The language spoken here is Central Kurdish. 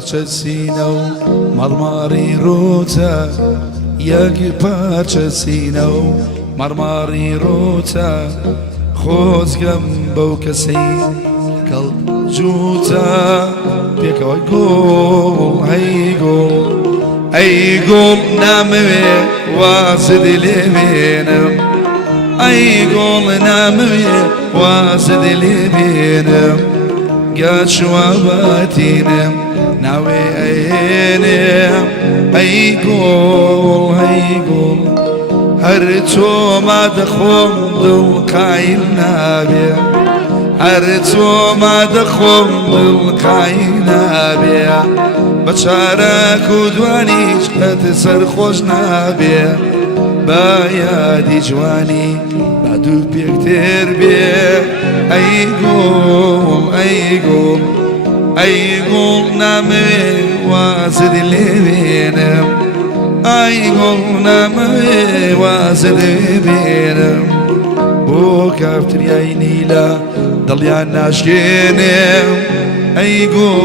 پارچە سینە و مەڕماڕی ڕووتە یەک پارچە سینە و مەڕماڕی ڕووتە خۆزگەم بەو کەسەی کەڵ جووتە پێکەوەی گۆڵ هەی گۆڵ ئەی گۆڵ نامەوێ وازت لێ بێنم ئەی گۆڵ نامەوێ وازت لێ بێنم گاچوە بەتینم ناوێ ئەێنێم ئەی گۆڵ هەی گۆڵ هەر تۆما دەخۆم دڵ قایل نابێ هەر تۆما دەخۆم دڵ قایل نابێ بە چارەک و دوانیش قەت سەرخۆش نابێ بە یادی جوانی با دوو پێکتێر بێ ئەی گۆڵ ئەی گۆڵ ئەی گۆڵ نامەوێ وازت لێ بێنم ئەی گۆڵ نامەوێ وازت لێ بێنم بۆ کافتریای نیلە دڵیان ناشکێنێم ئەی گۆڵ